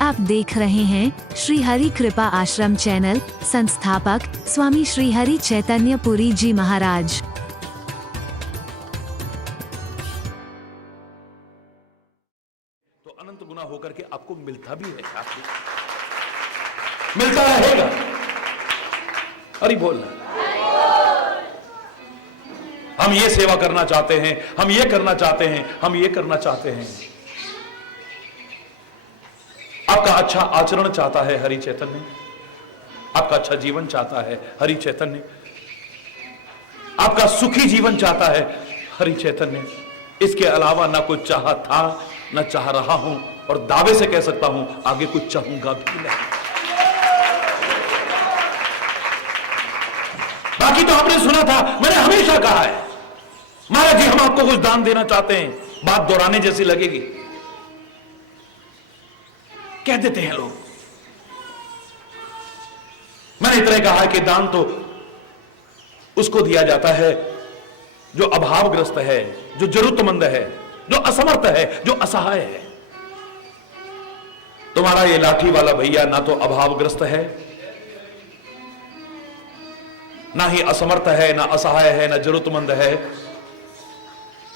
आप देख रहे हैं श्री हरि कृपा आश्रम चैनल। संस्थापक स्वामी श्री हरि चैतन्य पुरी जी महाराज। तो अनंत गुना होकर के आपको मिलता भी है, आपको मिलता रहेगा। हरि बोल। हम ये सेवा करना चाहते हैं, हम ये करना चाहते हैं, हम ये करना चाहते हैं। आपका अच्छा आचरण चाहता है हरि चैतन्य, आपका अच्छा जीवन चाहता है हरि चैतन्य, आपका सुखी जीवन चाहता है हरि चैतन्य। इसके अलावा ना कुछ चाहा था, ना चाह रहा हूं, और दावे से कह सकता हूं आगे कुछ चाहूंगा भी नहीं। बाकी तो आपने सुना था, मैंने हमेशा कहा है, महाराज जी हम आपको कुछ दान देना चाहते हैं। बात दोहराने जैसी लगेगी, कह देते हैं लोग। मैंने इतना कहा कि दान तो उसको दिया जाता है जो अभावग्रस्त है, जो जरूरतमंद है, जो असमर्थ है, जो असहाय है। तुम्हारा ये लाठी वाला भैया ना तो अभावग्रस्त है, ना ही असमर्थ है, ना असहाय है, ना जरूरतमंद है।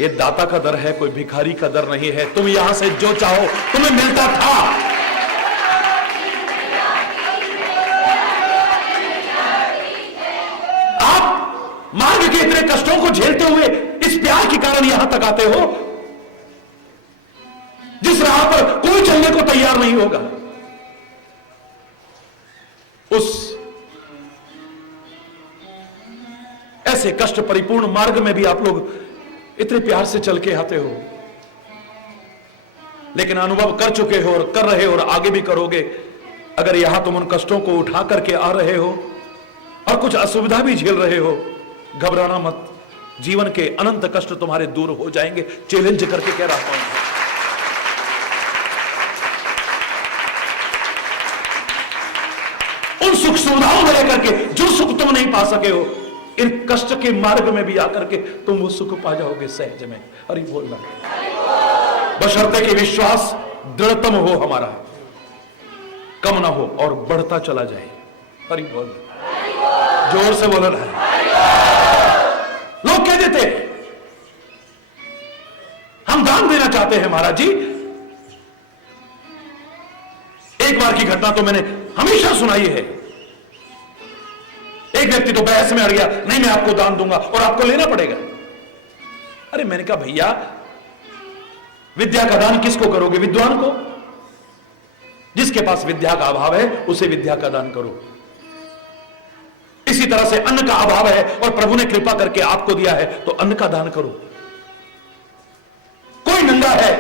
ये दाता का दर है, कोई भिखारी का दर नहीं है। तुम यहां से जो चाहो तुम्हें मिलता था। आप मार्ग के इतने कष्टों को झेलते हुए इस प्यार के कारण यहां तक आते हो, जिस राह पर कोई चलने को तैयार नहीं होगा। उस ऐसे कष्ट परिपूर्ण मार्ग में भी आप लोग इतने प्यार से चल के आते हो, लेकिन अनुभव कर चुके हो और कर रहे हो और आगे भी करोगे। अगर यहां तुम उन कष्टों को उठा करके आ रहे हो और कुछ असुविधा भी झेल रहे हो, घबराना मत। जीवन के अनंत कष्ट तुम्हारे दूर हो जाएंगे। चैलेंज करके कह रहा हूं। उन सुख सुविधाओं में लेकर के जो सुख तुम नहीं पा सके हो, इन कष्ट के मार्ग में भी आकर के तुम वो सुख पा जाओगे सहज में। हरि बोलना, बशर्ते कि विश्वास दृढ़तम हो हमारा, कम ना हो और बढ़ता चला जाए। हरि बोल, जोर से बोलना है। लोग कह देते हम दान देना चाहते हैं महाराज जी। एक बार की घटना तो मैंने हमेशा सुनाई है। एक व्यक्ति तो बहस में अड़ गया, नहीं मैं आपको दान दूंगा और आपको लेना पड़ेगा। अरे मैंने कहा भैया, विद्या का दान किसको करोगे? विद्वान को। जिसके पास विद्या का अभाव है उसे विद्या का दान करो। इसी तरह से अन्न का अभाव है और प्रभु ने कृपा करके आपको दिया है तो अन्न का दान करो। कोई नंगा है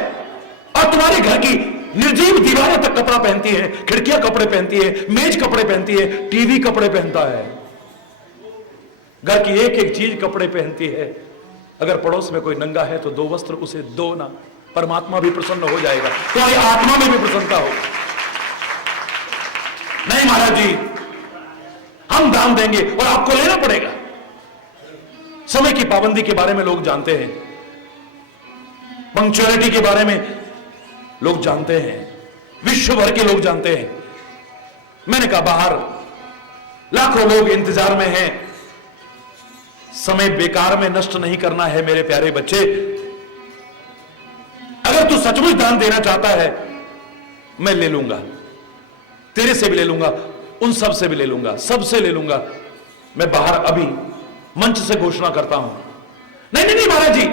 और तुम्हारे घर की निर्जीव दीवारें तक कपड़ा पहनती है, खिड़कियां कपड़े पहनती है, मेज कपड़े पहनती है, टीवी कपड़े पहनता है, घर की एक एक चीज कपड़े पहनती है। अगर पड़ोस में कोई नंगा है तो दो वस्त्र उसे दो ना, परमात्मा भी प्रसन्न हो जाएगा, तुम्हारी आत्मा में भी प्रसन्नता हो। नहीं महाराज जी हम दान देंगे और आपको लेना पड़ेगा। समय की पाबंदी के बारे में लोग जानते हैं, पंक्चुअलिटी के बारे में लोग जानते हैं, विश्व भर के लोग जानते हैं। मैंने कहा बाहर लाखों लोग इंतजार में हैं, समय बेकार में नष्ट नहीं करना है मेरे प्यारे बच्चे। अगर तू सचमुच दान देना चाहता है, मैं ले लूंगा, तेरे से भी ले लूंगा, उन सब से भी ले लूंगा, सबसे ले लूंगा। मैं बाहर अभी मंच से घोषणा करता हूं। नहीं नहीं नहीं महाराज जी,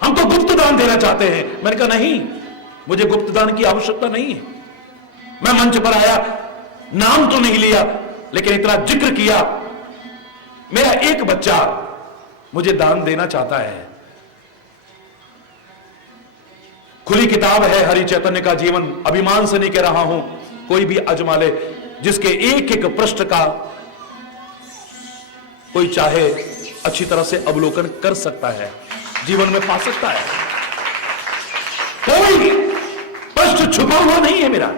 हम तो गुप्त दान देना चाहते हैं। मैंने कहा नहीं, मुझे गुप्त दान की आवश्यकता नहीं है। मैं मंच पर आया, नाम तो नहीं लिया, लेकिन इतना जिक्र किया, मेरा एक बच्चा मुझे दान देना चाहता है। खुली किताब है हरि चैतन्य का जीवन, अभिमान से नहीं कह रहा हूं, कोई भी अजमा ले। जिसके एक एक पृष्ठ का कोई चाहे अच्छी तरह से अवलोकन कर सकता है, जीवन में पा सकता है। कोई पृष्ठ छुपा हुआ नहीं है मेरा।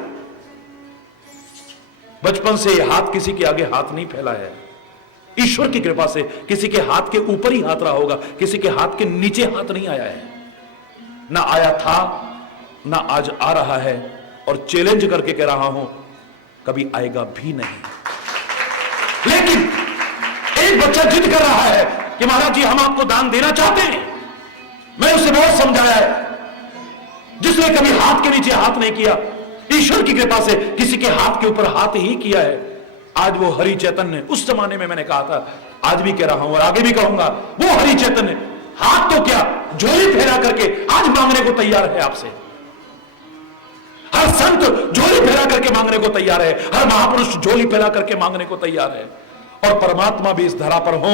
बचपन से हाथ किसी के आगे हाथ नहीं फैला है। ईश्वर की कृपा से किसी के हाथ के ऊपर ही हाथ रहा होगा, किसी के हाथ के नीचे हाथ नहीं आया है। ना आया था, ना आज आ रहा है, और चैलेंज करके कह रहा हूं, कभी आएगा भी नहीं। लेकिन एक बच्चा जिद कर रहा है कि महाराज जी हम आपको दान देना चाहते हैं। मैं उसे बहुत समझाया है, जिसने कभी हाथ के नीचे हाथ नहीं किया, ईश्वर की कृपा से किसी के हाथ के ऊपर हाथ ही किया है। आज वो हरि चैतन्य, उस जमाने में मैंने कहा था, आज भी कह रहा हूं और आगे भी कहूंगा, वो हरि चैतन्य हाथ तो क्या झोली फैला करके आज मांगने को तैयार है आपसे। हर संत झोली फैला करके मांगने को तैयार है, हर महापुरुष झोली फैला करके मांगने को तैयार है। और परमात्मा भी इस धरा पर हो,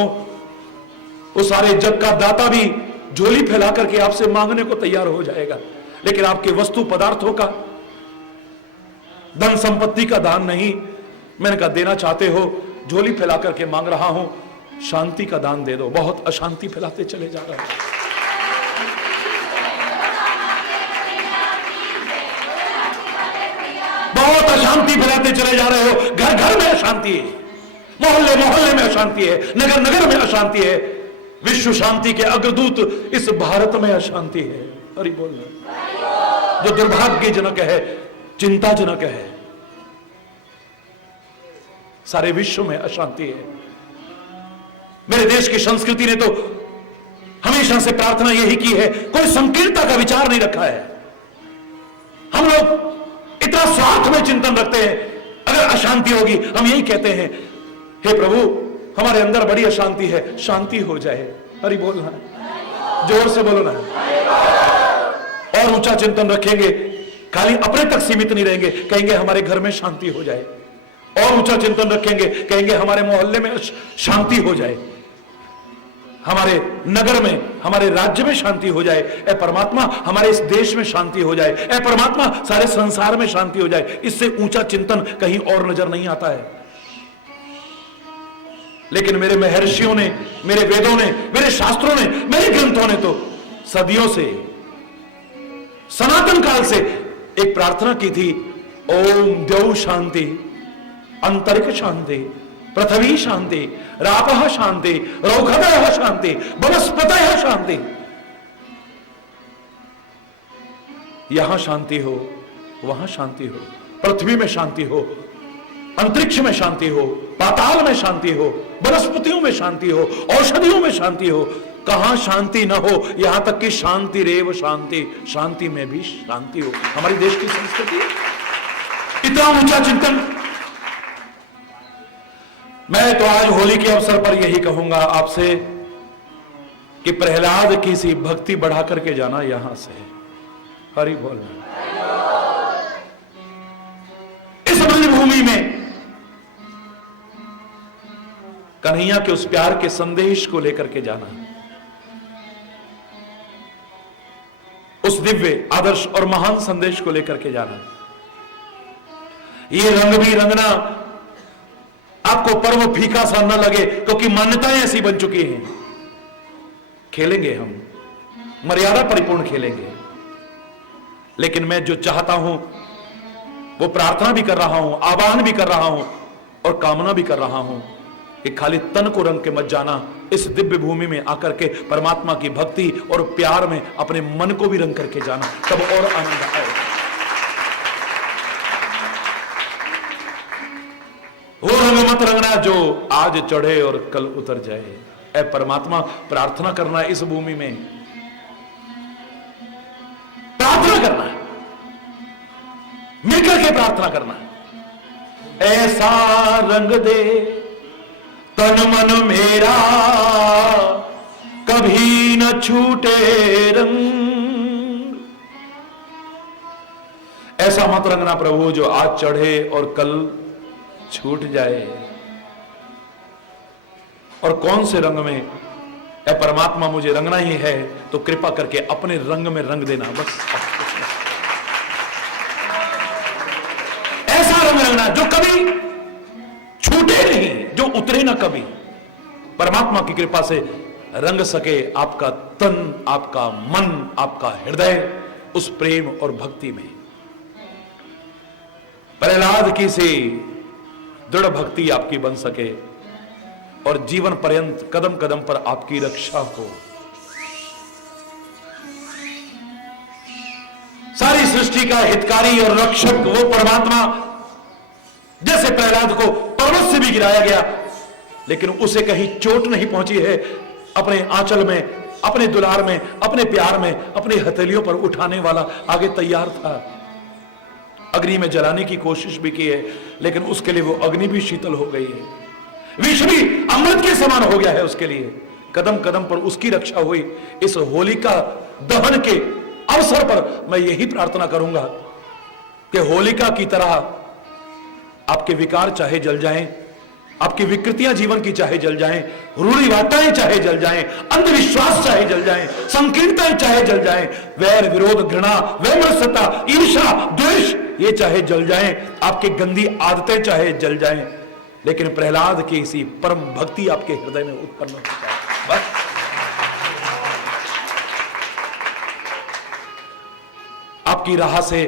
उस सारे जग का दाता भी झोली फैला करके आपसे मांगने को तैयार हो जाएगा। लेकिन आपके वस्तु पदार्थों का, धन संपत्ति का दान नहीं। मैंने कहा देना चाहते हो, झोली फैला करके मांग रहा हूं, शांति का दान दे दो। बहुत अशांति फैलाते चले जा रहे हैं, बहुत अशांति फैलाते चले जा रहे हो। घर घर में अशांति है, मोहल्ले मोहल्ले में अशांति है, नगर नगर में अशांति है। विश्व शांति के अग्रदूत इस भारत में अशांति है। हरि बोल, जो दुर्भाग्यजनक है, चिंताजनक है। सारे विश्व में अशांति है। मेरे देश की संस्कृति ने तो हमेशा से प्रार्थना यही की है, कोई संकीर्णता का विचार नहीं रखा है। हम लोग इतना स्वार्थ में चिंतन रखते हैं, अगर अशांति होगी हम यही कहते हैं, हे प्रभु हमारे अंदर बड़ी अशांति है, शांति हो जाए। हरि बोल ना, जोर से बोलो ना। और ऊंचा चिंतन रखेंगे, खाली अपने तक सीमित नहीं रहेंगे, कहेंगे हमारे घर में शांति हो जाए। और ऊंचा चिंतन रखेंगे, कहेंगे हमारे मोहल्ले में शांति हो जाए, हमारे नगर में, हमारे राज्य में शांति हो जाए। ए परमात्मा हमारे इस देश में शांति हो जाए। ए परमात्मा सारे संसार में शांति हो जाए। इससे ऊंचा चिंतन कहीं और नजर नहीं आता है। लेकिन मेरे महर्षियों ने, मेरे वेदों ने, मेरे शास्त्रों ने, मेरे ग्रंथों ने तो सदियों से, सनातन काल से एक प्रार्थना की थी, ओम द्यौ शांति, अंतरिक्ष शांति, पृथ्वी शांति, रापः शांति, रौखदः शांति, वनस्पतयः शांति। यहां शांति हो, वहां शांति हो, पृथ्वी में शांति हो, अंतरिक्ष में शांति हो, पाताल में शांति हो, वनस्पतियों में शांति हो, औषधियों में शांति हो। कहां शांति न हो, यहां तक कि शांति रेव शांति, शांति में भी शांति हो। हमारी देश की संस्कृति इतना ऊंचा चिंतन। मैं तो आज होली के अवसर पर यही कहूंगा आपसे कि प्रहलाद की सी भक्ति बढ़ा करके जाना यहां से। हरि बोल। इस भूमि में कन्हैया के उस प्यार के संदेश को लेकर के जाना, उस दिव्य आदर्श और महान संदेश को लेकर के जाना। ये रंग भी रंगना आपको पर्व फीका सा न लगे, क्योंकि मान्यताएं ऐसी बन चुकी हैं। खेलेंगे हम, मर्यादा परिपूर्ण खेलेंगे। लेकिन मैं जो चाहता हूं वो प्रार्थना भी कर रहा हूं, आह्वान भी कर रहा हूं और कामना भी कर रहा हूं कि खाली तन को रंग के मत जाना। इस दिव्य भूमि में आकर के परमात्मा की भक्ति और प्यार में अपने मन को भी रंग करके जाना, तब और आनंद आएगा। वो रंग मत रंगना जो आज चढ़े और कल उतर जाए। ऐ परमात्मा, प्रार्थना करना इस भूमि में, प्रार्थना करना है, मिलकर के प्रार्थना करना है। ऐसा रंग दे तन मन मेरा, कभी न छूटे रंग। ऐसा मत रंगना प्रभु जो आज चढ़े और कल छूट जाए। और कौन से रंग में? ऐ परमात्मा मुझे रंगना ही है तो कृपा करके अपने रंग में रंग देना, बस। ऐसा रंग रंगना जो कभी छूटे नहीं, जो उतरे ना कभी। परमात्मा की कृपा से रंग सके आपका तन, आपका मन, आपका हृदय उस प्रेम और भक्ति में। प्रहलाद की से दृढ़ भक्ति आपकी बन सके और जीवन पर्यंत कदम कदम पर आपकी रक्षा हो। सारी सृष्टि का हितकारी और रक्षक वो परमात्मा, जैसे प्रहलाद को पर्वत से भी गिराया गया लेकिन उसे कहीं चोट नहीं पहुंची है, अपने आंचल में, अपने दुलार में, अपने प्यार में, अपनी हथेलियों पर उठाने वाला आगे तैयार था। अग्नि में जलाने की कोशिश भी की है लेकिन उसके लिए वो अग्नि भी शीतल हो गई है, विष भी अमृत के समान हो गया है उसके लिए। कदम कदम पर उसकी रक्षा हुई। इस होलिका दहन के अवसर पर मैं यही प्रार्थना करूंगा कि होलिका की तरह आपके विकार चाहे जल जाएं, आपकी विकृतियां जीवन की चाहे जल जाएं, रूढ़िवादिताएं चाहे जल जाएं, अंधविश्वास चाहे जल जाएं, संकीर्णताएं चाहे जल जाएं, वैर विरोध घृणा वैमनस्यता ईर्ष्या द्वेष ये चाहे जल जाएं, आपकी गंदी आदतें चाहे जल जाएं, लेकिन प्रहलाद की इसी परम भक्ति आपके हृदय में उत्पन्न हो जाए। बस आपकी राह से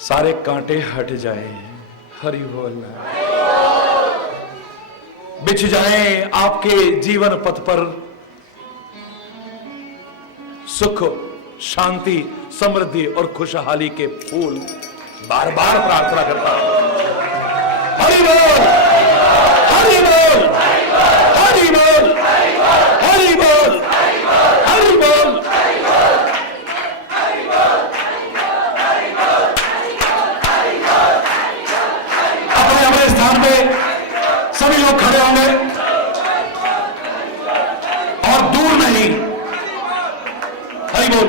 सारे कांटे हट जाएं। हरि बोल। बिछ जाएं आपके जीवन पथ पर सुख शांति समृद्धि और खुशहाली के फूल। बार बार प्रार्थना करता हूं। हरि बोल, हरि बोल, हरि बोल, हरि बोल, हरि बोल। अपने अपने स्थान पे सभी लोग खड़े होंगे और दूर नहीं। हरि बोल।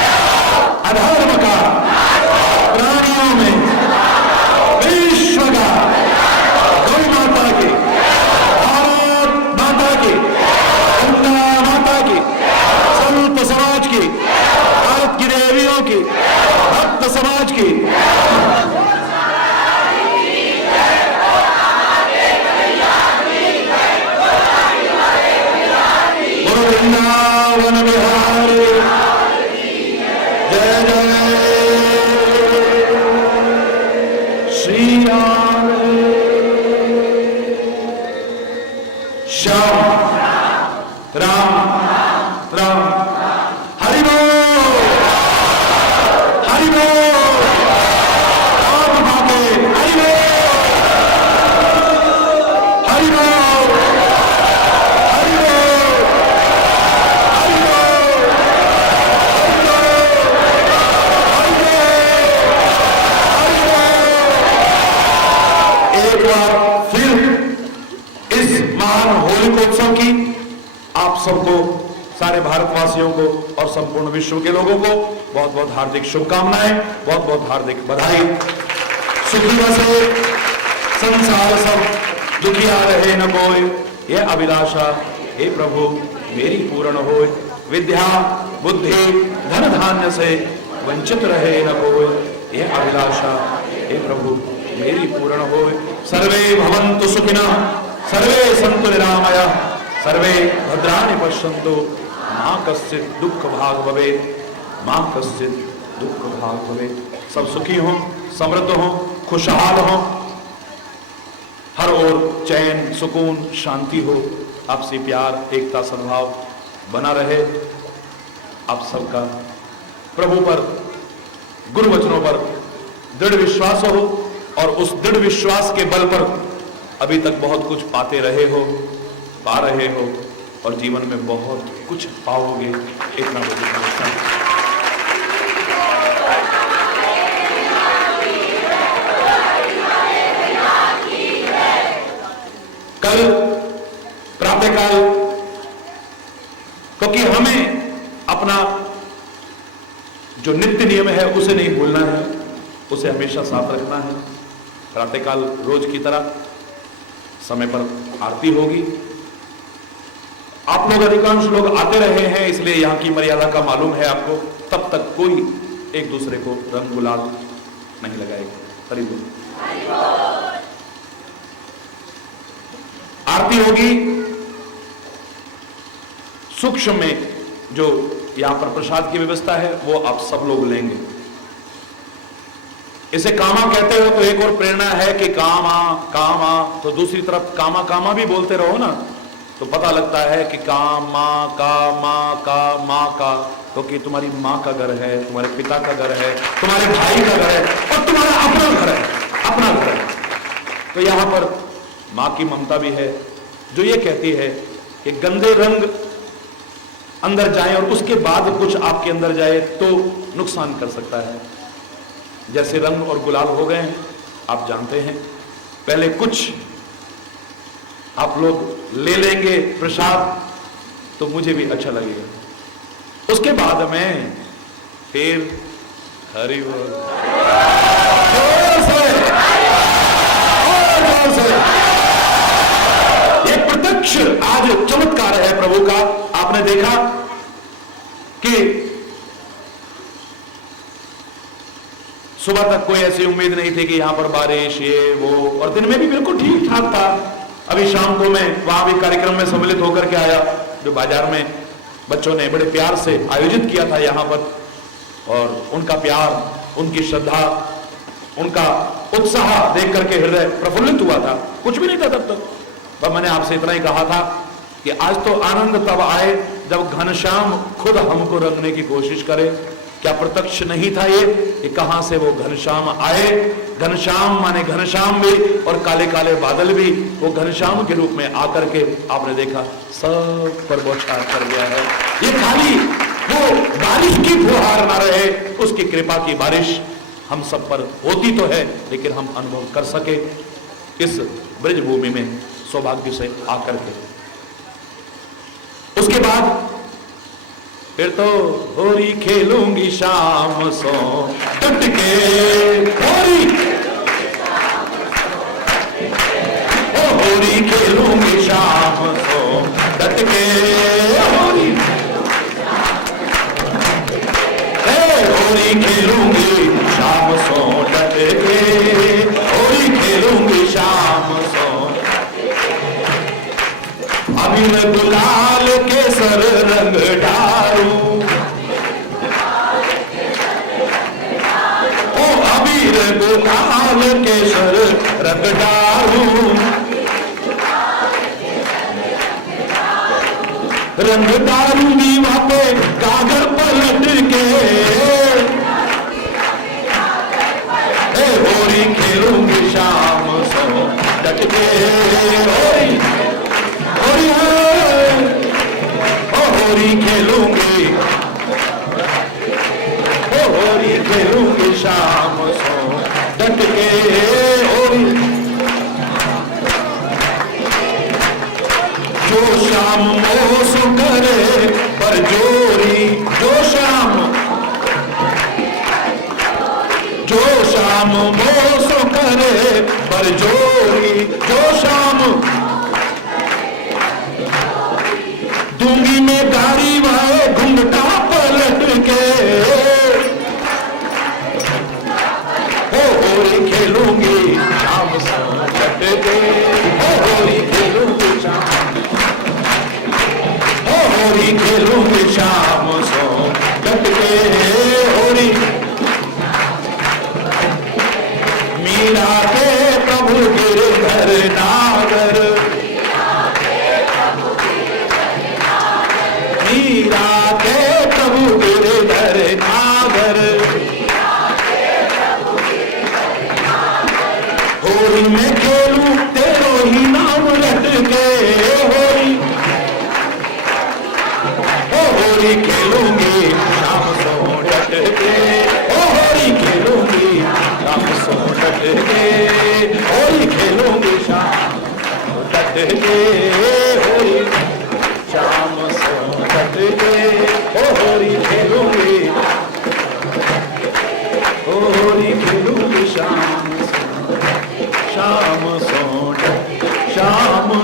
भारतवासियों को और संपूर्ण विश्व के लोगों को बहुत बहुत हार्दिक शुभकामनाएं, बहुत बहुत हार्दिक बधाई। सुखी बसे संसार सब, दुखिया रहे न कोई, ये अभिलाषा हे प्रभु मेरी पूर्ण होए। विद्या बुद्धि धन धान्य से वंचित रहे न कोई, ये अभिलाषा हे प्रभु मेरी पूर्ण होए। सर्वे भवन्तु सुखिनः, सर्वे सन्तु निरामयाः, सर्वे भद्राणि पश्यन्तु, मा कश्चित् दुःख भाग भवेत्, मा कश्चित् दुःख भाग भवेत्। सब सुखी हों, समृद्ध हों, खुशहाल हों, हर ओर चैन सुकून शांति हो, आपसी प्यार एकता सद्भाव बना रहे। आप सबका प्रभु पर, गुरु वचनों पर दृढ़ विश्वास हो और उस दृढ़ विश्वास के बल पर अभी तक बहुत कुछ पाते रहे हो, पा रहे हो और जीवन में बहुत कुछ पाओगे। इतना मुझे समझता है। कल प्रातःकाल, क्योंकि हमें अपना जो नित्य नियम है उसे नहीं भूलना है, उसे हमेशा साथ रखना है। प्रातःकाल रोज की तरह समय पर आरती होगी। आप लोग अधिकांश लोग आते रहे हैं, इसलिए यहां की मर्यादा का मालूम है आपको। तब तक कोई एक दूसरे को रंग गुलाल नहीं लगाएगा। हरि बोल। आरती होगी। सूक्ष्म में जो यहां पर प्रसाद की व्यवस्था है वो आप सब लोग लेंगे। इसे कामा कहते हो तो एक और प्रेरणा है कि कामा कामा, तो दूसरी तरफ कामा कामा भी बोलते रहो ना, तो पता लगता है कि कामा कामा का माँ का, क्योंकि तुम्हारी माँ का घर है, तुम्हारे पिता का घर है, तुम्हारे भाई का घर है और तुम्हारा अपना घर है, अपना घर है। तो यहां पर माँ की ममता भी है जो ये कहती है कि गंदे रंग अंदर जाए और उसके बाद कुछ आपके अंदर जाए तो नुकसान कर सकता है। जैसे रंग और गुलाल हो गए हैं, आप जानते हैं, पहले कुछ आप लोग ले लेंगे प्रसाद तो मुझे भी अच्छा लगेगा, उसके बाद में फिर हरि बोल ये प्रत्यक्ष आज चमत्कार है प्रभु का। आपने देखा कि सुबह तक कोई ऐसी उम्मीद नहीं थी कि यहां पर बारिश ये वो, और दिन में भी बिल्कुल ठीक ठाक था। अभी शाम को मैं वहां भी कार्यक्रम में सम्मिलित होकर के आया, जो बाजार में बच्चों ने बड़े प्यार से आयोजित किया था यहां पर, और उनका प्यार, उनकी श्रद्धा, उनका उत्साह देख करके हृदय प्रफुल्लित हुआ था। कुछ भी नहीं था तब तक। पर मैंने आपसे इतना ही कहा था कि आज तो आनंद तब आए जब घनश्याम खुद हमको रंगने की कोशिश करे। क्या प्रत्यक्ष नहीं था ये कि कहां से वो घनश्याम आए? घनश्याम माने घनश्याम भी और काले काले बादल भी, वो घनश्याम के रूप में आकर के आपने देखा सब पर बौछार कर गया है। ये खाली वो बारिश की फुहार ना रहे, उसकी कृपा की बारिश हम सब पर होती तो है, लेकिन हम अनुभव कर सके इस ब्रज भूमि में सौभाग्य से आकर के। उसके बाद फिर तो होरी खेलूंगी शाम सो टट के, होरी होरी खेलूंगी शाम सो टट के, होरी खेलूंगी शाम सो टट के, होरी खेलूंगी शाम सो। अबीर गुलाल केसर रंग डालूं, ओ अबीर गुलाल केसर रंग डालूं, रंग डालूंगी वहां कागर पलट के, होरी खेलूंगी शाम सो डट के, होरी होरी खेलूंगी, होरी खेलूंगी शाम सो डट के, होरी जो शाम मोस करे पर बरजोरी जो शाम मोसो करे बरजोरी जो शाम दूंगी मैं गाड़ी वाए घुंघटा पलट के होली खेलूंगी शाम से डट के होली खेलूंगी शाम सो डट के होली मीरा के प्रभु गिरधर नागर मीरा के प्रभु गिरधर नागर होली में खेलूं तेरो ही नाम रट के होली खेलूंगी शाम सो डट के होली खेलूंगी शाम सो डट के होली खेलूंगी शाम डट के होली शाम सो डट के होली खेलूंगी शाम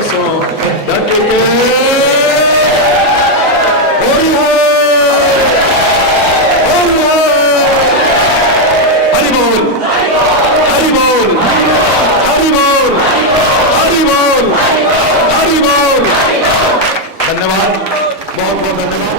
सो डट के धन्यवाद, बहुत बहुत धन्यवाद।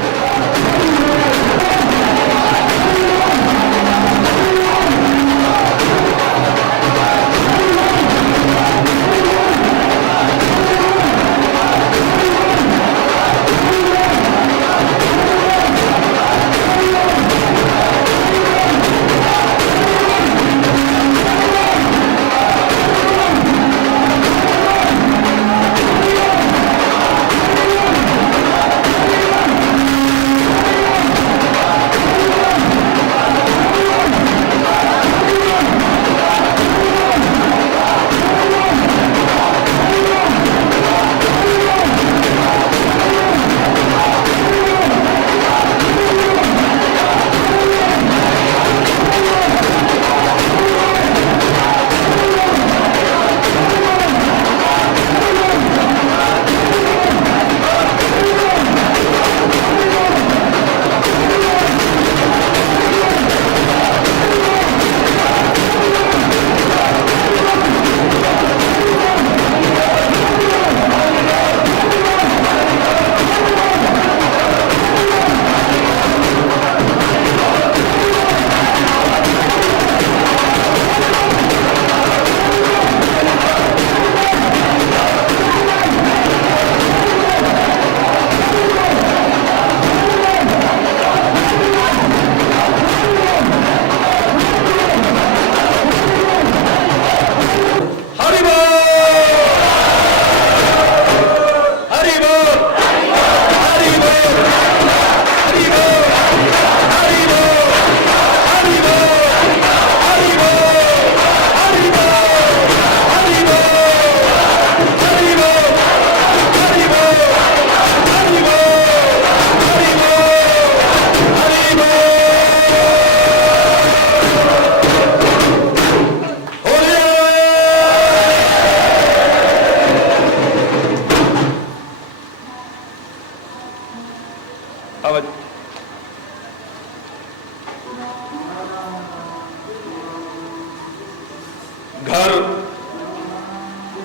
घर,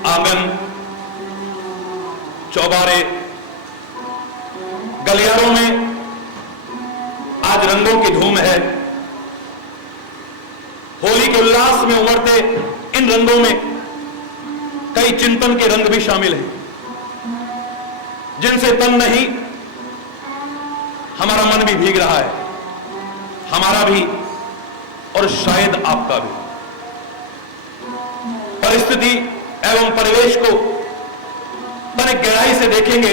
आंगन, चौबारे, गलियारों में आज रंगों की धूम है। होली के उल्लास में उमड़ते इन रंगों में कई चिंतन के रंग भी शामिल हैं, जिनसे तन नहीं हमारा मन भी भीग रहा है, हमारा भी और शायद आपका भी। परिस्थिति एवं परिवेश को बड़े गहराई से देखेंगे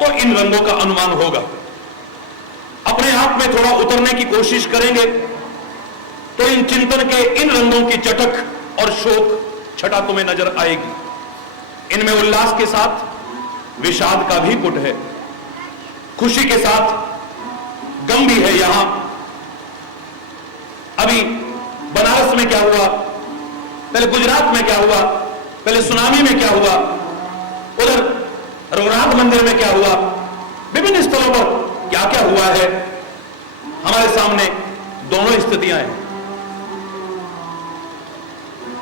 तो इन रंगों का अनुमान होगा। अपने आप में थोड़ा उतरने की कोशिश करेंगे तो इन चिंतन के इन रंगों की चटक और शोक छटा तुम्हें नजर आएगी। इनमें उल्लास के साथ विषाद का भी पुट है। खुशी के साथ गम भी है यहां। अभी बनारस में क्या हुआ, पहले गुजरात में क्या हुआ, पहले सुनामी में क्या हुआ, उधर रघुनाथ मंदिर में क्या हुआ, विभिन्न स्थलों पर क्या क्या हुआ है, हमारे सामने दोनों स्थितियां हैं।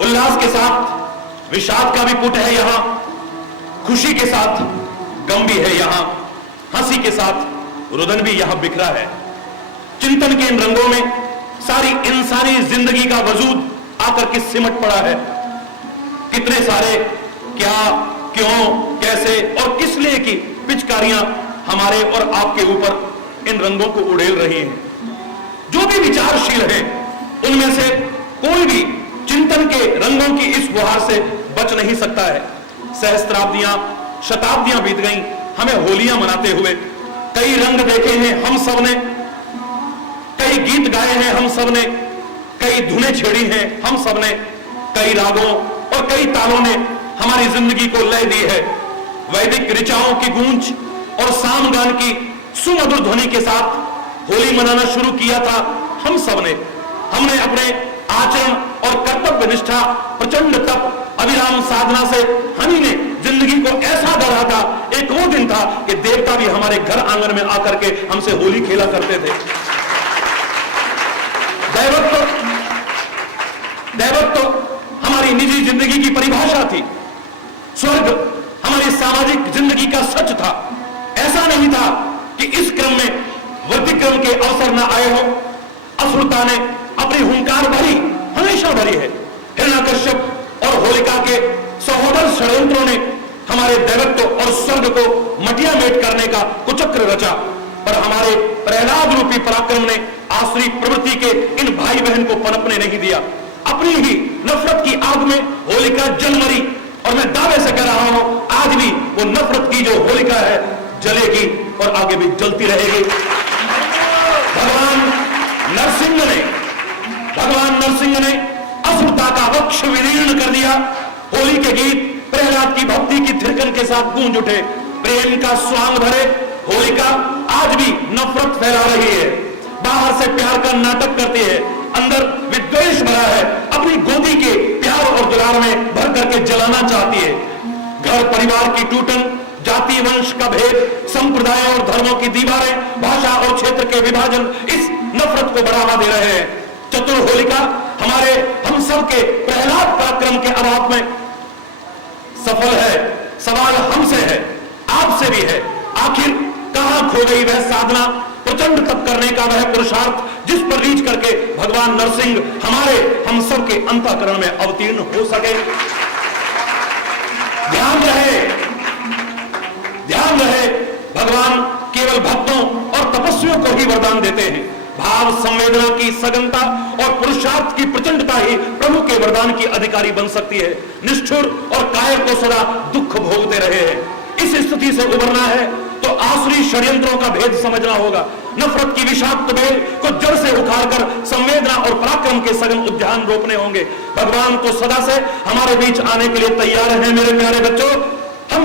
उल्लास के साथ विषाद का भी पुट है यहां, खुशी के साथ गम भी है यहां, हंसी के साथ रुदन भी यहां बिखरा है। चिंतन के इन रंगों में सारी इंसानी जिंदगी का वजूद आकर के सिमट पड़ा है। कितने सारे क्या, क्यों, कैसे और किस लिए की पिचकारियां हमारे और आपके ऊपर इन रंगों को उड़ेल रही हैं। जो भी विचारशील हैं उनमें से कोई भी चिंतन के रंगों की इस फुहार से बच नहीं सकता है। सहस्त्राब्दियां, शताब्दियां बीत गईं हमें होलियां मनाते हुए। कई रंग देखे हैं हम सबने, कई गीत गाए हैं हम सबने, कई धुनें छेड़ी हैं हम सबने, कई रागों और कई तालों ने हमारी जिंदगी को लय दी है। वैदिक ऋचाओं की गूंज और सामगान की सुमधुर ध्वनि के साथ होली मनाना शुरू किया था हम सबने। हमने अपने आचरण और कर्तव्य निष्ठा, प्रचंड तप, अविराम साधना से हम ही ने जिंदगी को ऐसा गढ़ा था। एक वो दिन था कि देवता भी हमारे घर आंगन में आकर के हमसे होली खेला करते थे। दैवत्व हमारी निजी जिंदगी की परिभाषा थी। स्वर्ग हमारी सामाजिक जिंदगी का सच था। ऐसा नहीं था कि इस क्रम में वर्तिक्रम के अवसर न आए हो। असुरता ने अपनी हुंकार भरी, हमेशा भरी है। हिरण्याकश्यप और होलिका के सहोदर षड्यंत्रों ने हमारे दैवत्व और स्वर्ग को मटियामेट करने का कुचक्र रचा, पर हमारे प्रहलाद रूपी पराक्रम ने आसुरी प्रवृत्ति के इन भाई बहन को पनपने नहीं दिया। अपनी ही नफरत की आग में होलिका जल मरी, और मैं दावे से कह रहा हूं आज भी वो नफरत की जो होलिका है जलेगी और आगे भी जलती रहेगी। भगवान नरसिंह ने असुरता का वक्ष विदीर्ण कर दिया। होली के गीत प्रहलाद की भक्ति की थिरकन के साथ गूंज उठे। प्रेम का स्वांग भरे होलिका आज भी नफरत फैला रही है। बाहर से प्यार का नाटक करती है, अंदर विद्वेष भरा है। अपनी गोदी के प्यार और दुलार में भर करके जलाना चाहती है। घर परिवार की टूटन, जाति वंश का भेद, संप्रदाय और धर्मों की दीवारें, भाषा और क्षेत्र के विभाजन इस नफरत को बढ़ावा दे रहे हैं। चतुर होलिका हमारे हम सब के प्रहलाद पराक्रम के अभाव में सफल है। सवाल हमसे है, आपसे भी है। आखिर कहां खो गई वह साधना, प्रचंड तप करने का वह पुरुषार्थ जिस पर रीच करके भगवान नरसिंह हमारे हम सब के अंतःकरण में अवतीर्ण हो सके। ध्यान रहे भगवान केवल भक्तों और तपस्वियों को ही वरदान देते हैं। भाव संवेदना की सघनता और पुरुषार्थ की प्रचंडता ही प्रभु के वरदान की अधिकारी बन सकती है। निष्ठुर और कायर को सदा दुख भोगते रहे हैं। इस स्थिति से उबरना है तो आसुरी षड्यंत्रों का भेद समझना होगा। नफरत की विषाक्त बेल को जड़ से उखाड़कर संवेदना और पराक्रम के सघन उद्यान रोपने होंगे। भगवान तो सदा से हमारे बीच आने के लिए तैयार हैं। मेरे प्यारे बच्चों, हम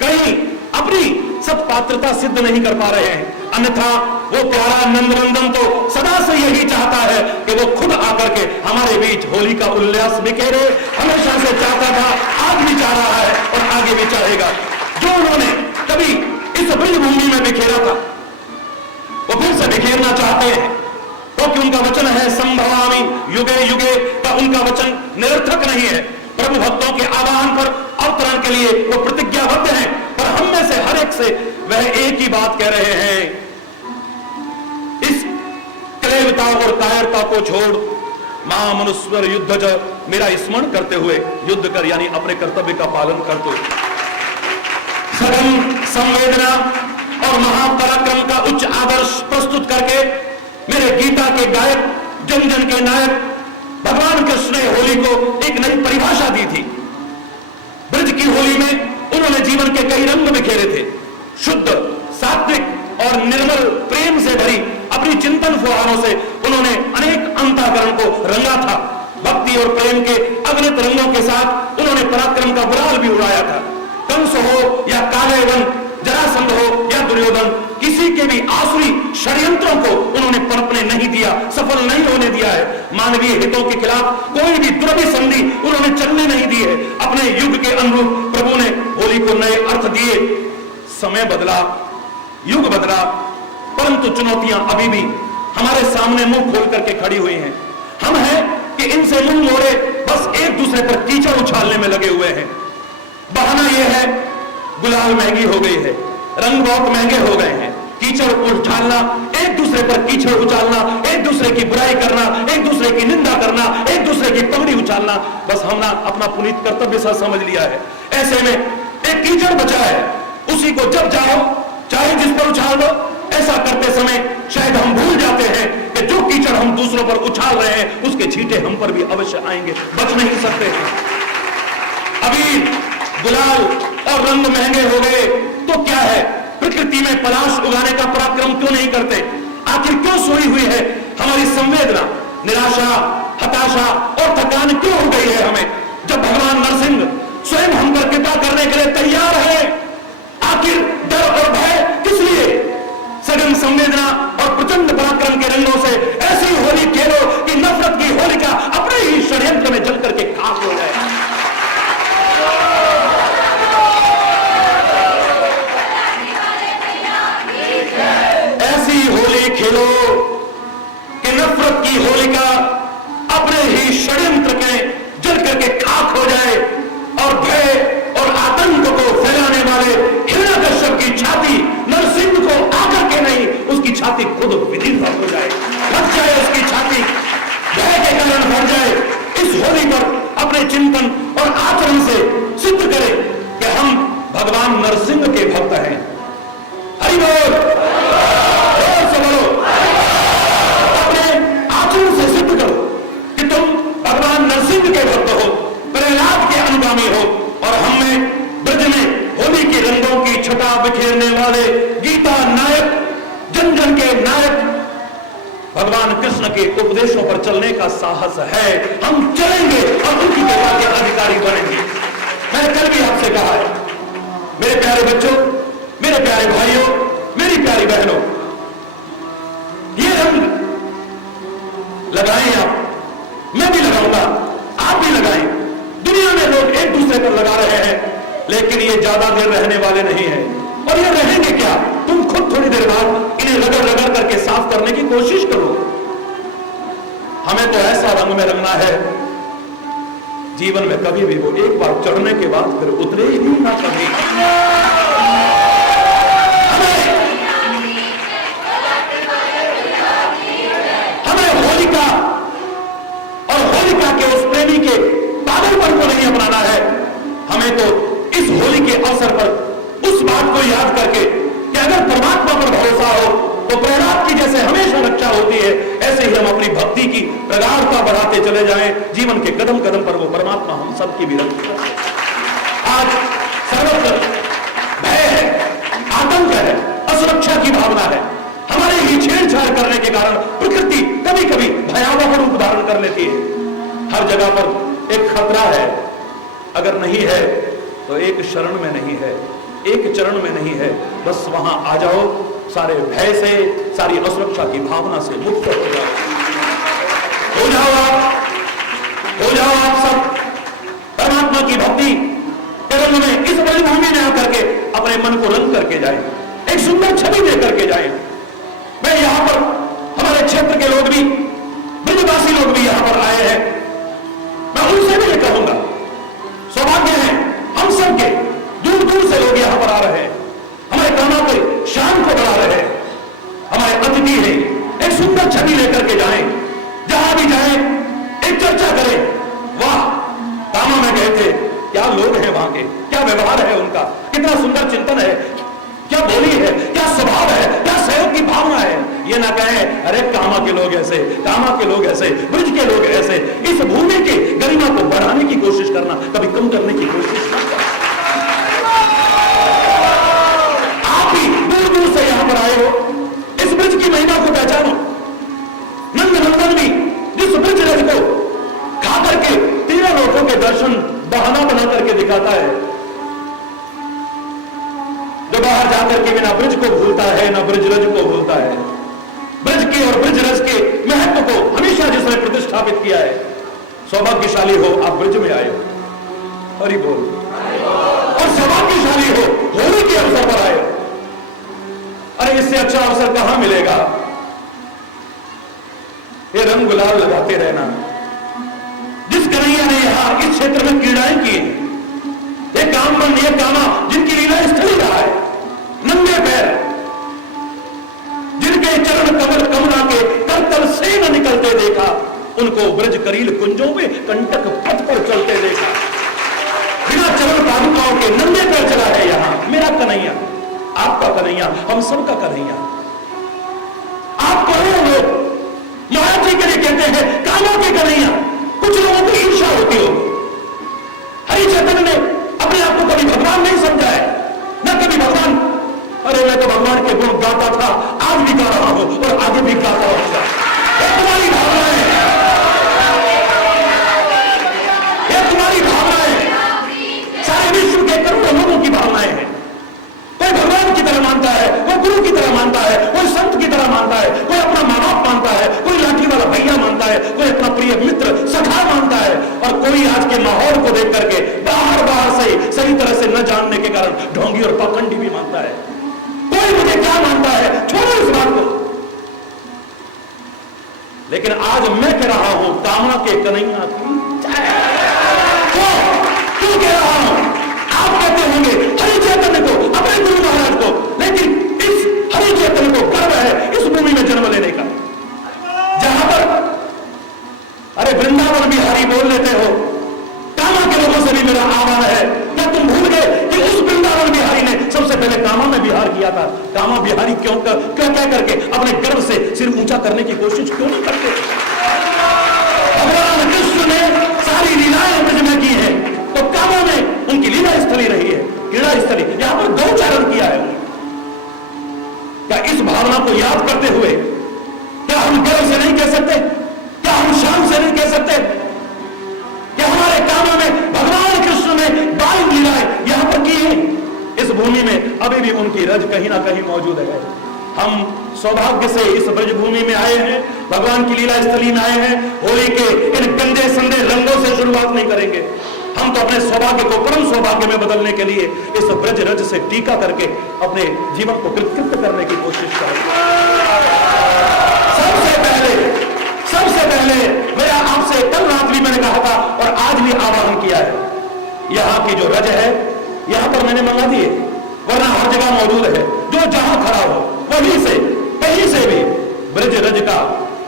कहीं अपनी सत्पात्रता सिद्ध नहीं कर पा रहे हैं, अन्यथा वो प्यारा नंदनंदन तो सदा से यही चाहता है कि वो खुद आकर के हमारे बीच होली का उल्लास बिखेरे। हमेशा से चाहता था, आज भी चाह रहा है और आगे भी चाहेगा। जो उन्होंने कभी इस ब्रजभूमि में बिखेरा था वो फिर से बिखेरना चाहते हैं, क्योंकि उनका वचन है संभवामि युगे युगे का उनका वचन निरर्थक नहीं है। प्रभु भक्तों के आह्वान पर अवतरण के लिए वो प्रतिज्ञाबद्ध हैं, पर हम में से हर एक से वह एक ही बात कह रहे हैं, इस क्लेवता और कायरता को छोड़ महामनुष्वर युद्ध ज मेरा स्मरण करते हुए युद्ध कर, यानी अपने कर्तव्य का पालन कर। तो सघन संवेदना और महापराक्रम का उच्च आदर्श प्रस्तुत करके मेरे गीता के गायक, जन जन के नायक भगवान कृष्ण ने होली को एक नई परिभाषा दी थी। ब्रज की होली में उन्होंने जीवन के कई रंग बिखेरे थे। शुद्ध, सात्विक और निर्मल प्रेम से भरी अपनी चिंतन फुहारों से उन्होंने अनेक अंतःकरण को रंगा था। भक्ति और प्रेम के अगणित रंगों के साथ उन्होंने पराक्रम का गुलाल भी उड़ाया था। कंस हो या काले वन, जरासंध हो या दुर्योधन, किसी के भी आसुरी षड्यंत्रों को उन्होंने पनपने नहीं दिया, सफल नहीं होने दिया है। मानवीय हितों के खिलाफ कोई भी दुर्विसंधि उन्होंने चलने नहीं दी है। अपने युग के अनुरूप प्रभु ने होली को नए अर्थ दिए। समय बदला, युग बदला, परंतु चुनौतियां अभी भी हमारे सामने मुंह खोल करके खड़ी हुई हैं। हम हैं कि इनसे मुंह मोड़े बस एक दूसरे पर कीचड़ उछालने में लगे हुए हैं। बहाना यह है गुलाल महंगी हो गई है, रंग बहुत महंगे हो गए हैं। कीचड़ उछालना, एक दूसरे पर कीचड़ उछालना, एक दूसरे की बुराई करना, एक दूसरे की निंदा करना, एक दूसरे की पगड़ी उछालना, बस हमने अपना पुनीत कर्तव्य सा समझ लिया है। ऐसे में एक कीचड़ बचा है, उसी को जब चाहो चाहे जिस पर उछाल दो। ऐसा करते समय शायद हम भूल जाते हैं कि जो कीचड़ हम दूसरों पर उछाल रहे हैं उसके छींटे हम पर भी अवश्य आएंगे, बच नहीं सकते हैं। अभी गुलाल और रंग महंगे हो गए तो क्या है, प्रकृति में पलाश उगाने का पराक्रम क्यों नहीं करते? आखिर क्यों सोई हुई है हमारी संवेदना? निराशा, हताशा और थकान क्यों हो गई है हमें, जब भगवान नरसिंह स्वयं हम पर कृपा करने के लिए तैयार है? आखिर डर और भय किस लिए? सघन संवेदना और प्रचंड पराक्रम के रंगों से ऐसी होली खेलो कि नफरत की होलिका अपने ही षड्यंत्र में जल करके खाक हो जाए। ऐसी होली खेलो कि नफरत की होलिका अपने ही षड्यंत्र में जल करके खाक हो जाए और भय और आतंक को फैलाने वाले हिरण्यकश्यप की छाती नरसिंह को आकर के नहीं, उसकी छाती खुद विदीर्ण हो जाए, फट जाए उसकी छाती, भय के कारण भर जाए। इस होली पर अपने चिंतन और आचरण से सिद्ध करें कि हम भगवान नरसिंह के भक्त हैं। हरि बोल, जोर से बोलो। अपने आचरण से सिद्ध करो कि तुम भगवान नरसिंह के भक्त हो, प्रहलाद के अनुगामी हो। और हमें ब्रज में होली के रंगों की छटा बिखेरने वाले गीता नायक, जन जन के नायक भगवान कृष्ण के उपदेशों पर चलने का साहस है। हम चलेंगे और उनकी कृपा के अधिकारी बनेंगे। मैंने कल भी आपसे कहा है, मेरे प्यारे बच्चों, मेरे प्यारे भाइयों, मेरी प्यारी बहनों, ये रंग लगाएं आप, मैं भी लगाऊंगा, आप भी लगाएं। दुनिया में लोग एक दूसरे पर लगा रहे हैं, लेकिन ये ज्यादा देर रहने वाले नहीं है। और ये रहेंगे क्या? तुम खुद थोड़ी देर बाद इन्हें रगड़ रगड़ करके साफ करने की कोशिश करो। हमें तो ऐसा रंग में रंगना है जीवन में कभी भी वो एक बार चढ़ने के बाद फिर उतरे ही ना कभी। हमें होलिका और होलिका के उस प्रेमी के पागलपन को नहीं अपनाना है। हमें तो इस होली के अवसर पर उस बात को याद करके कि अगर परमात्मा पर भरोसा हो तो प्रहलाद की जैसे हमेशा रक्षा होती है, ऐसे ही हम अपनी भक्ति की प्रगाढ़ता बढ़ाते चले जाएं। जीवन के कदम कदम पर वो परमात्मा हम सबकी भी रक्षा करे। आज सर्वत्र भय है, आतंक है, असुरक्षा की भावना है। हमारे ही छेड़छाड़ करने के कारण प्रकृति कभी कभी भयावह रूप धारण कर लेती है। हर जगह पर एक खतरा है, अगर नहीं है तो एक शरण में नहीं है, एक चरण में नहीं है। बस वहां आ जाओ, सारे भय से, सारी असुरक्षा की भावना से मुक्त हो जाओ। हो जाओ आप सब परमात्मा की भक्ति के रंग में, इस बड़ी भूमि में आकर के अपने मन को रंग करके जाए, एक सुंदर छवि दे करके जाए। मैं यहां पर हमारे क्षेत्र के लोग भी, ब्रजवासी लोग भी यहां पर आए हैं, मैं उनसे भी कहूंगा, सौभाग्य है हम सबके, दूर दूर से लोग यहां पर आ रहे हैं, हमारे कामों के शान को बढ़ा रहे हैं, हमारे अतिथि हैं। एक सुंदर छवि लेकर के जाएं, जहां भी जाएं एक चर्चा करें। वाह, कामों में गए थे, क्या लोग हैं वहां के, क्या व्यवहार है उनका, कितना सुंदर चिंतन है, क्या बोली है, क्या स्वभाव है, क्या सहयोग की भावना है। ये ना कहें अरे कामा के लोग ऐसे, कामा के लोग ऐसे, ब्रज के लोग ऐसे। इस भूमि की गरिमा को बढ़ाने की कोशिश करना, कभी कम करने की कोशिश ना करना। आप भी दूर दूर से यहां पर आए हो, इस ब्रज की महिमा को पहचानो। नंद नंदन भी जिस ब्रज रथ को खा करके 13 लोगों के दर्शन बहाना बना करके दिखाता है, जो बाहर जाकर के बिना ब्रज को भूलता है ना ब्रजरज को भूलता है। ब्रज के और ब्रजरज के महत्व को हमेशा जिसने प्रतिष्ठापित किया है, सौभाग्यशाली हो आप ब्रज में आए हो, हरि बोल। और सौभाग्यशाली हो होली के अवसर पर आए हो। अरे इससे अच्छा अवसर कहां मिलेगा? ये रंग गुलाल लगाते रहना। जिस कन्हैया ने यहां इस क्षेत्र में क्रीड़ाएं की, ये कामबन, ये कामा, जिनकी लीला स्थली रहा है, नंगे पैर, जिनके चरण कमल कमला के करतल से न निकलते देखा, उनको ब्रज करील कुंजों में कंटक पथ पर चलते देखा। बिना चरण पादुकाओं के नंगे पैर चला है यहां मेरा कन्हैया, आपका कन्हैया, हम सबका कन्हैया। आप कौन हो लोग? महाराज जी के लिए कहते हैं कामों के कन्हैया। कुछ लोगों को ईर्ष्या होती हो। हरि चैतन्य ने अपने आप को कभी भगवान नहीं समझा है, न कभी भगवान। अरे मैं तो भगवान के गुण गाता था, आज भी गा रहा हूं और आगे भी गाता रहूंगा। ये तुम्हारी भावना है, ये तुम्हारी भावना है, सारे विश्व के करोड़ों लोगों की भावनाएं हैं। कोई भगवान की तरह मानता है, कोई गुरु की तरह मानता है, कोई संत की तरह मानता है, कोई अपना माँ बाप मानता है, कोई लाठी वाला भैया मानता है, कोई अपना प्रिय मित्र सखा मानता है, और कोई आज के माहौल को देख करके बाहर बाहर से सही तरह से न जानने के कारण ढोंगी और पाखंडी भी मानता है। कोई मुझे क्या मानता है, छोड़ो इस बात को। लेकिन आज मैं कह रहा हूं कामना के कन्हैया की क्यों कह रहा हूं? आप कहते होंगे हरि चैतन्य को, अपने गुरु महाराज को, लेकिन इस हरि चैतन्य को गर्व है इस भूमि में जन्म लेने का, जहां पर अरे वृंदावन बिहारी बोल लेते हो। कामा के लोगों से भी मेरा आह्वान है, क्या तुम भूल गए कि उस वृंदावन बिहारी ने सबसे पहले कामा में बिहार किया था? कामा बिहारी क्यों क्या करके अपने गर्व से सिर ऊंचा करने की कोशिश क्यों नहीं करते? भगवान कृष्ण ने सारी लीलाएं ब्रज में की है, तो कामा में उनकी लीला स्थली रही है, क्रीड़ा स्थली। यहां पर गौचारण किया है। क्या इस भावना को याद करते हुए क्या हम गर्व से नहीं कह सकते? क्या हम शान से नहीं कह सकते? क्या हमारे कामों में भगवान कृष्ण ने बाल लीलाएं यहां पर की है? इस भूमि में अभी भी उनकी रज कहीं ना कहीं मौजूद है। हम सौभाग्य से इस ब्रज भूमि में आए हैं, भगवान की लीला स्थली में आए हैं। होली के इन गंदे संदे रंगों से शुरुआत नहीं करेंगे। हम तो अपने सौभाग्य को परम सौभाग्य में बदलने के लिए इस ब्रज रज से टीका करके अपने जीवन को कृतकृत करने की कोशिश करेंगे। सबसे पहले मेरा आपसे कल रात भी मैंने कहा था और आज भी आह्वान किया है, यहां की जो रज है यहां पर मैंने मंगा दिए, वरना हर जगह मौजूद है। जो जहां खड़ा हो वहीं से कहीं से भी ब्रज रज का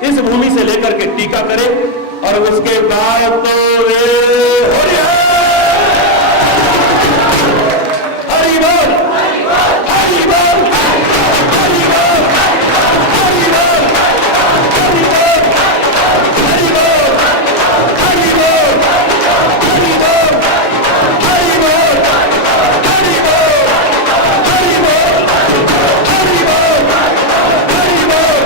इस भूमि से लेकर के टीका करे, और उसके बाद तो हरि बोल, हरि बोल, हरि बोल, हरि बोल, हरि बोल, हरि बोल, हरि बोल, हरि बोल, हरि बोल, हरि बोल, हरि बोल, हरि बोल, हरि बोल।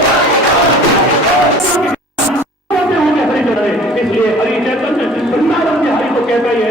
इसलिए हरि चैतन्य वृंदावन के हरि को कहता ही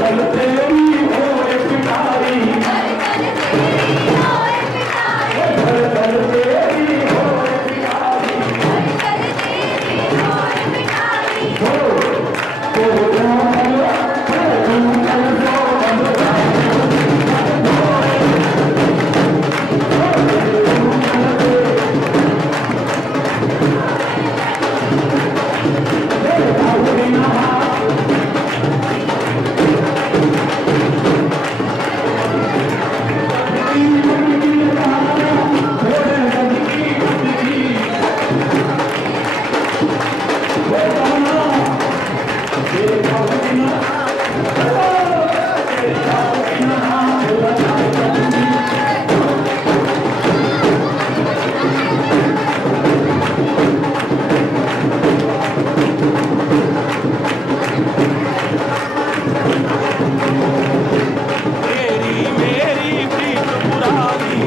तेरी मेरी प्रीत पुरानी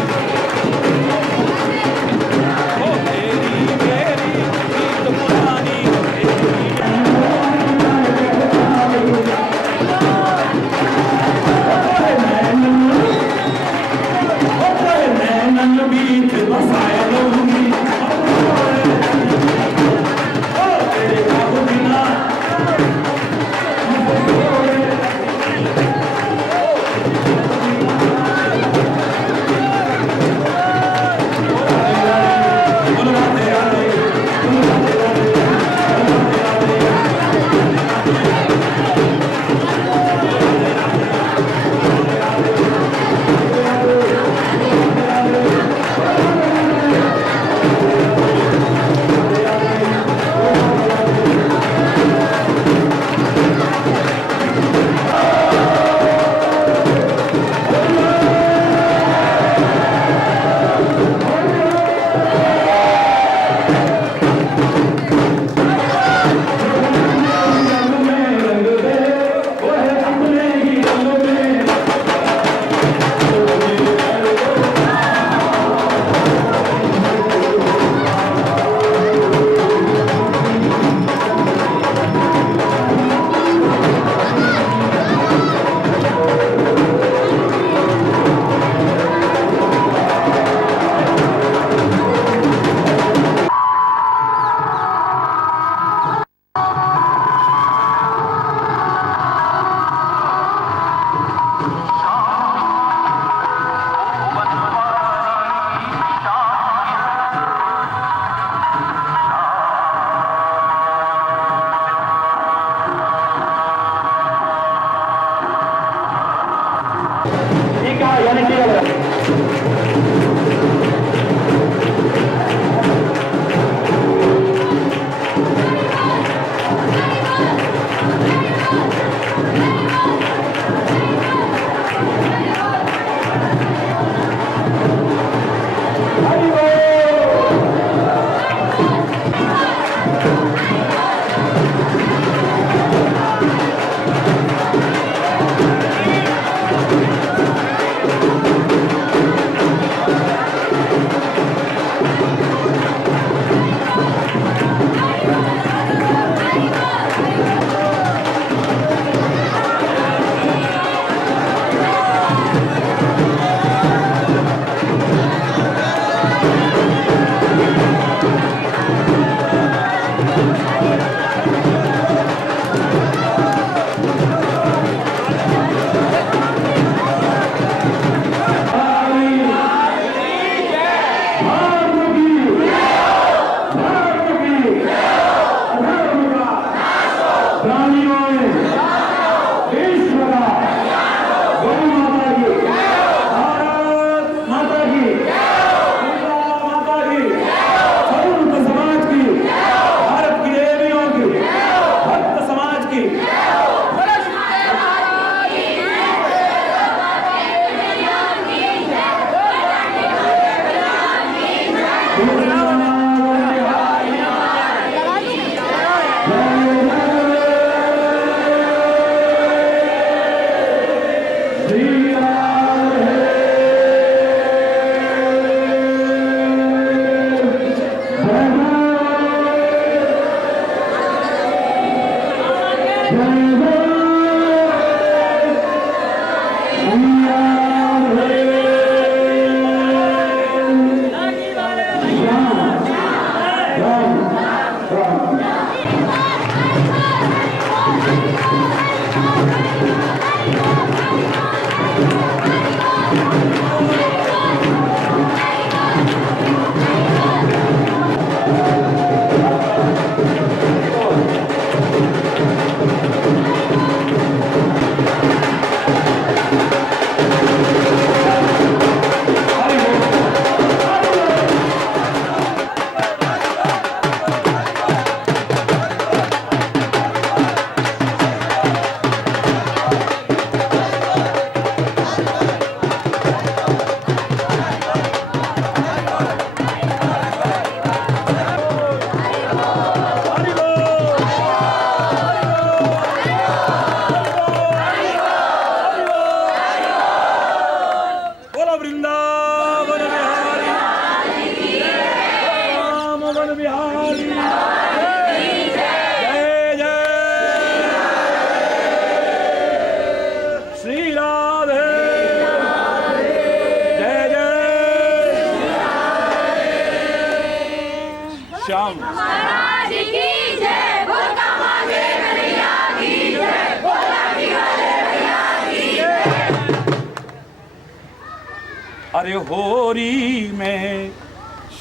अरे होरी में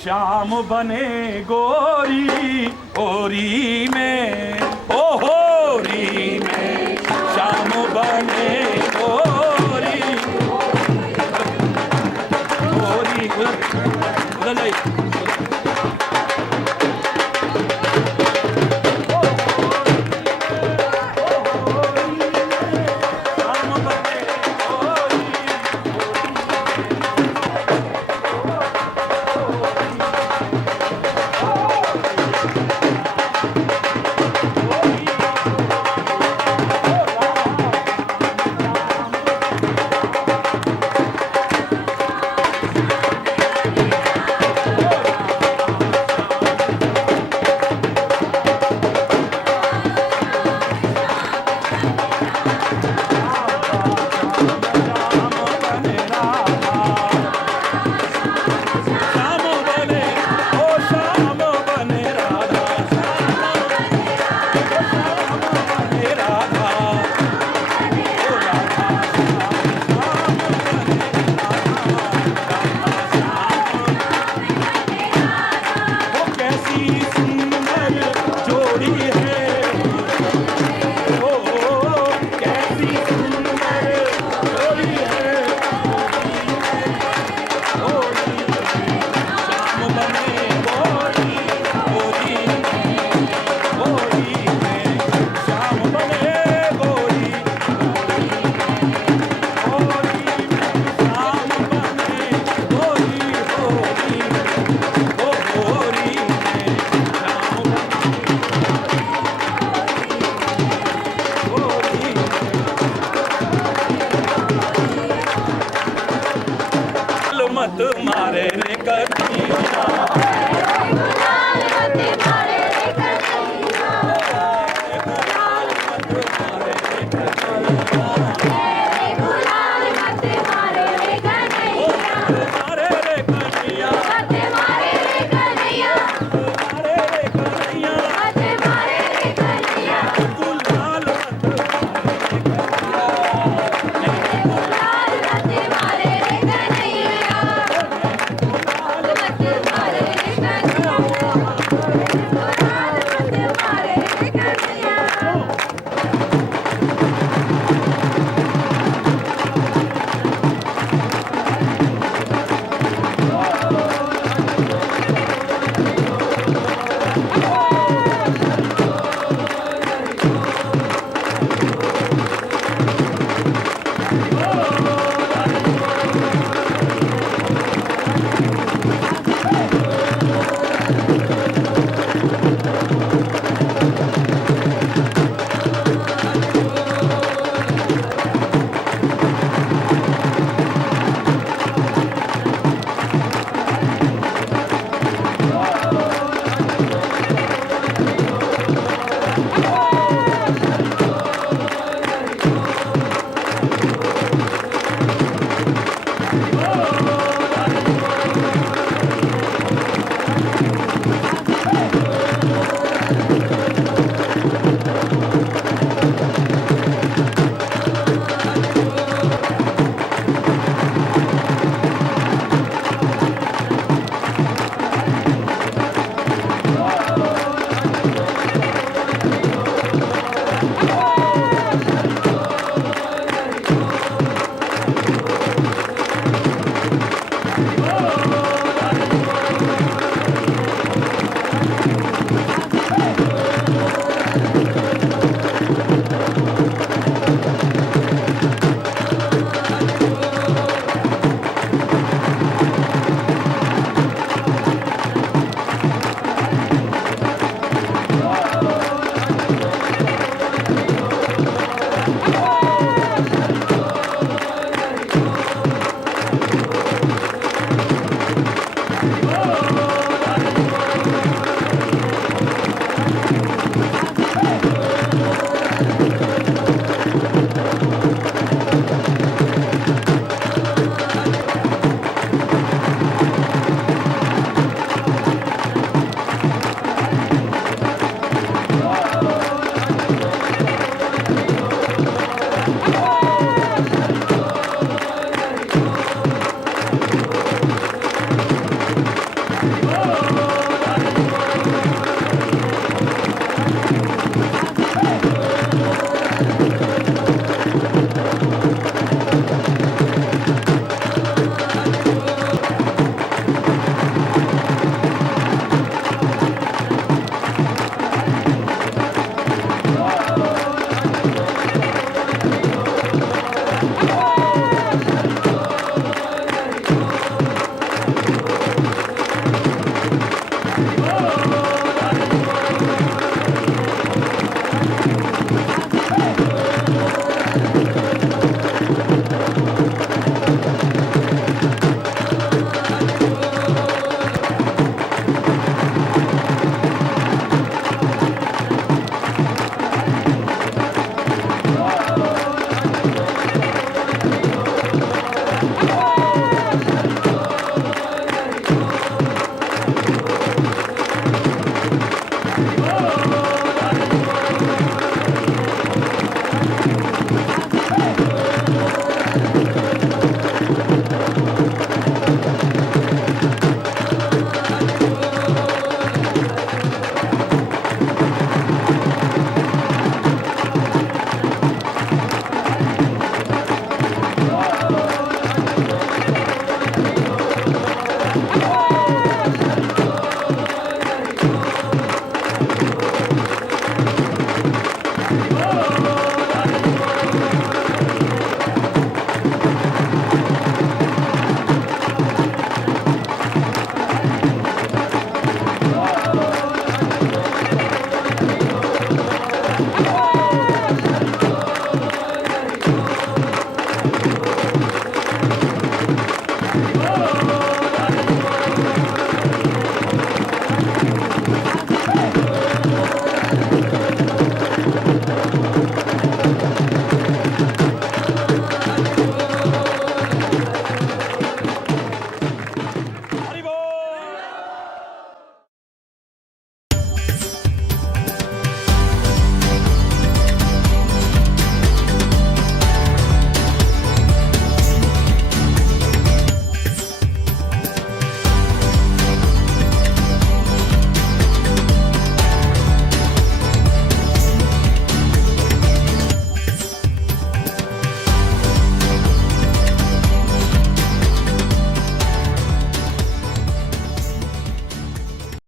शाम बने गोरी, होरी में, ओ होरी में शाम बने गोरी, गोरी उधर नहीं